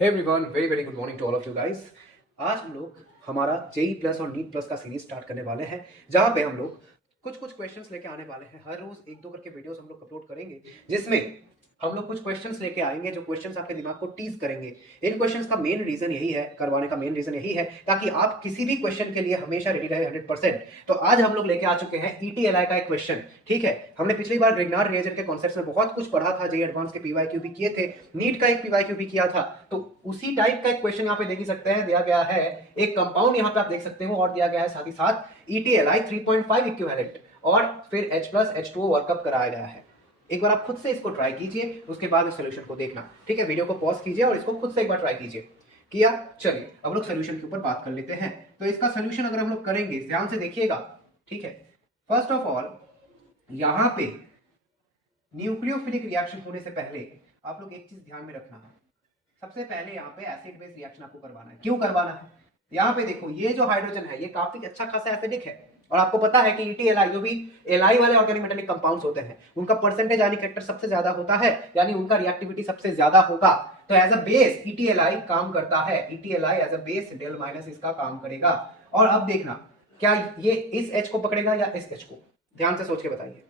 Hey everyone, very very good morning to all of you guys. आज हम लोग हमारा जेई प्लस और नीट प्लस का सीरीज स्टार्ट करने वाले हैं, जहां पे हम लोग कुछ कुछ क्वेश्चंस लेके आने वाले हैं। हर रोज एक दो करके वीडियोस हम लोग अपलोड करेंगे, जिसमें हम लोग कुछ क्वेश्चंस लेके आएंगे जो क्वेश्चंस आपके दिमाग को टीज करेंगे। इन क्वेश्चंस का मेन रीजन यही है, करवाने का मेन रीजन यही है ताकि आप किसी भी क्वेश्चन के लिए हमेशा रेडी रहे 100%। तो आज हम लोग लेके आ चुके हैं ईटीएलआई का एक क्वेश्चन। ठीक है, हमने पिछली बार ग्रिग्नार रिएजेंट के कॉन्सेप्ट्स में बहुत कुछ पढ़ा था, जेई एडवांस के पीवाईक्यू भी किए थे, नीट का एक पीवाईक्यू भी किया था। तो उसी टाइप का एक क्वेश्चन यहाँ पे देख ही सकते हैं, दिया गया है एक कंपाउंड यहाँ पे आप देख सकते हो, और दिया गया है साथ ही साथ ईटीएलआई 3.5 इक्विवेलेंट और फिर H प्लस H2O वर्कअप कराया गया है। एक बार आप खुद से इसको ट्राई कीजिए, उसके बाद इस सोल्यूशन को देखना। ठीक है, वीडियो को पॉज कीजिए और इसको खुद से एक बार ट्राई कीजिए। किया? चलिए अब लोग सोल्यूशन के ऊपर बात कर लेते हैं। तो इसका सोल्यूशन अगर हम लोग करेंगे, ध्यान से देखिएगा। ठीक है, फर्स्ट ऑफ ऑल यहां पे न्यूक्लियोफिलिक रिएक्शन होने से पहले आप लोग एक चीज ध्यान में रखना है। सबसे पहले यहाँ पे एसिड बेस रिएक्शन आपको करवाना है। क्यों करवाना है? यहाँ पे देखो, ये जो हाइड्रोजन है ये काफी अच्छा खासा एसिडिक है, और आपको पता है कि ईटीएलआई जो भी एलआई वाले ऑर्गेनिक मेटालिक कंपाउंड्स होते हैं उनका परसेंटेज यानी फैक्टर सबसे ज्यादा होता है, यानी उनका रिएक्टिविटी सबसे ज्यादा होगा। तो एज अ बेस ईटीएलआई काम करता है, ETLI as a base del minus इसका काम करेगा। और अब देखना, क्या ये इस H को पकड़ेगा या इस H को? ध्यान से सोच के बताइए।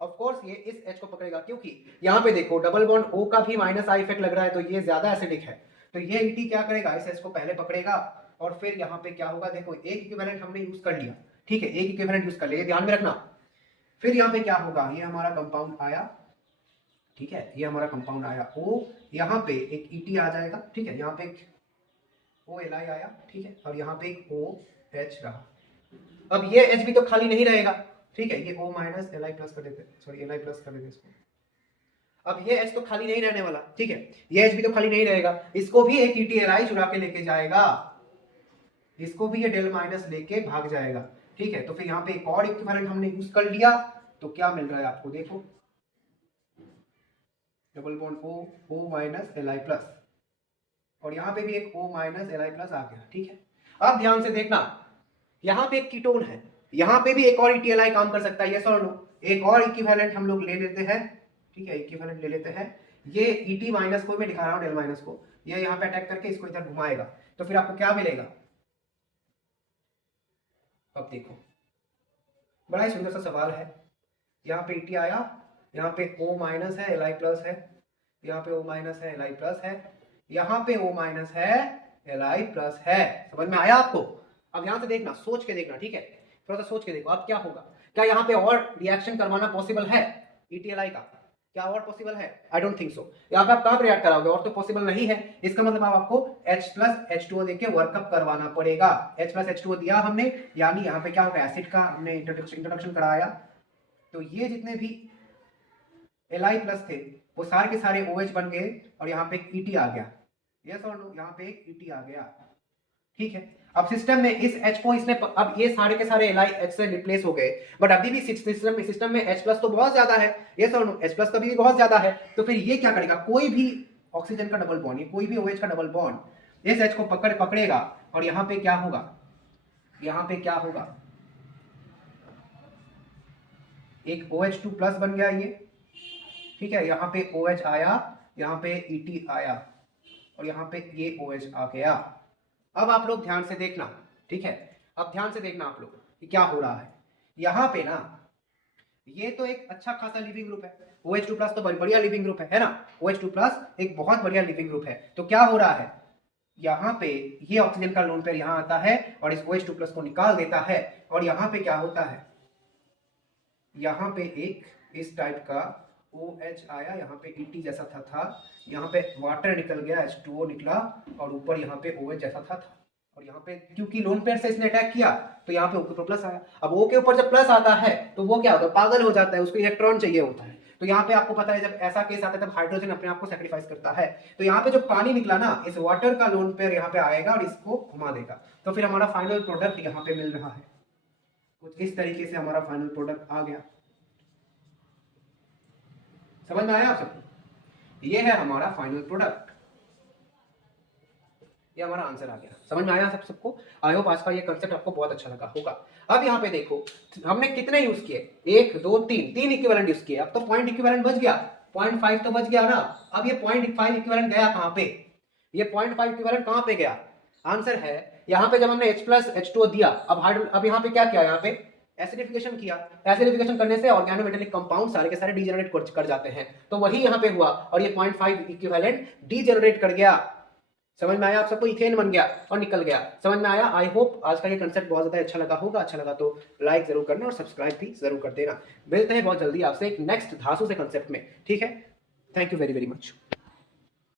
ऑफ कोर्स ये इस H को पकड़ेगा, क्योंकि यहाँ पे देखो डबल बॉन्ड O का भी माइनस आई इफेक्ट लग रहा है, तो ये ज्यादा एसिडिक है। तो ये ईटी क्या करेगा, इस H को पहले पकड़ेगा, और फिर यहाँ पे क्या होगा, देखो एक इक्विवेलेंट हमने यूज कर लिया। ठीक है, एक इक्विवेलेंट यूज कर लिया, ध्यान में रखना। फिर यहाँ पे क्या होगा, ये हमारा कंपाउंड आया। ठीक है, ये हमारा कंपाउंड आया O, यहाँ पे एक ईटी आ जाएगा। ठीक है, यहाँ पे एक OLI आया। ठीक है, और यहाँ पे एक OH रहा। अब ये H भी तो खाली नहीं रहेगा। ठीक है, ये O माइनस Li प्लस कर देते, सॉरी Li प्लस कर देते इसको। अब ये H तो खाली नहीं रहने वाला। ठीक है, ये H भी तो खाली नहीं रहेगा, इसको भी एक ईटीएलआई चुरा के लेके जाएगा, इसको भी ये डेल माइनस लेके भाग जाएगा। ठीक है, तो फिर यहाँ पे एक और इक्विवेलेंट हमने यूज कर लिया, तो क्या मिल रहा है आपको, देखो double bond O minus Li plus, और यहाँ पे भी एक O माइनस Li प्लस आ गया। ठीक है, अब ध्यान से देखना, यहाँ पे एक कीटोन है, यहाँ पे भी एक और ईटीएलआई काम कर सकता है, यस और नो? एक और इक्विवेलेंट हम लोग ले लेते हैं। ठीक है, इक्विवेलेंट ले लेते हैं। ये ईटी माइनस को मैं दिखा रहा हूँ, डेल माइनस को, ये यहाँ पे अटैक करके इसको इधर घुमाएगा, तो फिर आपको क्या मिलेगा? अब देखो, बड़ा ही सुंदर सा सवाल है। यहाँ पे ईटी आया, यहाँ पे O माइनस है, Li प्लस है, यहाँ पे O माइनस है, Li प्लस है, यहाँ पे O माइनस है, Li प्लस है। समझ में आया आपको? अब यहाँ से देखना, सोच के देखना। ठीक है, थोड़ा सा सोच के देखो, अब क्या होगा। क्या यहाँ पे और रिएक्शन करवाना पॉसिबल है ईटीएलआई का? क्या और पॉसिबल है? I don't think so. यहाँ पे आप कहाँ रिएक्ट कराओगे, और तो पॉसिबल नहीं है। इसका मतलब आपको H प्लस H2O देके वर्कअप करवाना पड़ेगा। H प्लस H2O दिया हमने, यानी यहाँ पे क्या होगा, एसिड का हमने इंट्रोडक्शन कराया। तो ये जितने भी Li प्लस थे वो सारे के सारे OH बन गए, और यहाँ पे एक ET आ गया, यस और नो? यहाँ पे एक ET आ गया। ठीक है, अब सिस्टम में इस H को इसने, अब ये सारे के सारे Li H से रिप्लेस हो गए, बट अभी भी सिस्टम में H प्लस तो बहुत ज्यादा है, यस और नो? H प्लस कभी भी बहुत ज्यादा है। तो फिर ये क्या करेगा, कोई भी ऑक्सीजन का डबल बॉन्ड, कोई भी OH का डबल बॉन्ड इस H को पकड़ेगा, और यहाँ पे क्या होगा, यहाँ पे क्या होगा, एक OH2 प्लस बन गया ये। ठीक है, यहाँ पे OH आया, यहाँ पे ET आया, और यहाँ पे ये OH आ गया। अब आप लोग ध्यान से देखना। ठीक है, अब ध्यान से देखना आप लोग कि क्या हो रहा है। यहाँ पे ना, ये तो एक अच्छा खासा लिविंग ग्रुप है, OH2 प्लस तो बढ़िया लिविंग ग्रुप है ना? OH2 प्लस एक बहुत बढ़िया लिविंग ग्रुप है। तो क्या हो रहा है, यहाँ पे ये ऑक्सीजन का लोन पेयर यहाँ आता है और इस OH2 प्लस को निकाल देता है, और यहाँ पे क्या होता है, यहाँ पे एक इस टाइप का OH आया, यहाँ पे ET जैसा था, यहाँ पे वाटर निकल गया, H2O निकला, और ऊपर यहाँ पे OH जैसा था, और यहाँ पे क्योंकि लोन पेयर से इसने अटैक किया तो यहाँ पे O के ऊपर प्लस आया। अब O के ऊपर जब प्लस आता है तो वो क्या होता है, पागल हो जाता है, उसको इलेक्ट्रॉन चाहिए होता है। तो यहाँ पे आपको पता है, जब ऐसा केस आता है तब हाइड्रोजन अपने आप को सेक्रीफाइस करता है। तो यहाँ पे जो पानी निकला ना, इस वाटर का लोन पेयर यहाँ पे आएगा और इसको घुमा देगा, तो फिर हमारा फाइनल प्रोडक्ट यहाँ पे मिल रहा है। कुछ इस तरीके से हमारा फाइनल प्रोडक्ट आ गया। समझ में आया आप सबको? ये है हमारा फाइनल प्रोडक्ट, ये हमारा आंसर आ गया। समझ में आया सब सबको? आई होप आज का ये कंसेप्ट आपको बहुत अच्छा लगा होगा। अब यहाँ पे देखो, हमने कितने यूज किए, 1 2 3 3 इक्विवेलेंट यूज किए। अब तो पॉइंट इक्विवेलेंट बच गया, 0.5 तो बच गया ना। अब ये 0.5 इक्विवेलेंट गया कहाँ पे, ये 0.5 इक्विवेलेंट कहां पे गया? आंसर है यहां पे जब हमने H+H2O दिया, अब यहां पे क्या किया? यहां पे एसिडिफिकेशन किया। एसिडिफिकेशन करने से ऑर्गेनोमेटेलिक कंपाउंड सारे के सारे डीजेनरेट कर जाते हैं, तो वही यहां पे हुआ और ये 0.5 इक्विवेलेंट डीजेनरेट कर गया। समझ में आया आप सबको? इथेन बन गया और निकल गया। समझ में आया? आई होप आज का ये कंसेप्ट बहुत ज्यादा अच्छा लगा होगा। अच्छा लगा तो लाइक जरूर करना और सब्सक्राइब भी जरूर कर देना। मिलते हैं बहुत जल्दी आपसे एक नेक्स्ट धांसू से कंसेप्ट में, ठीक है? Thank you very very much.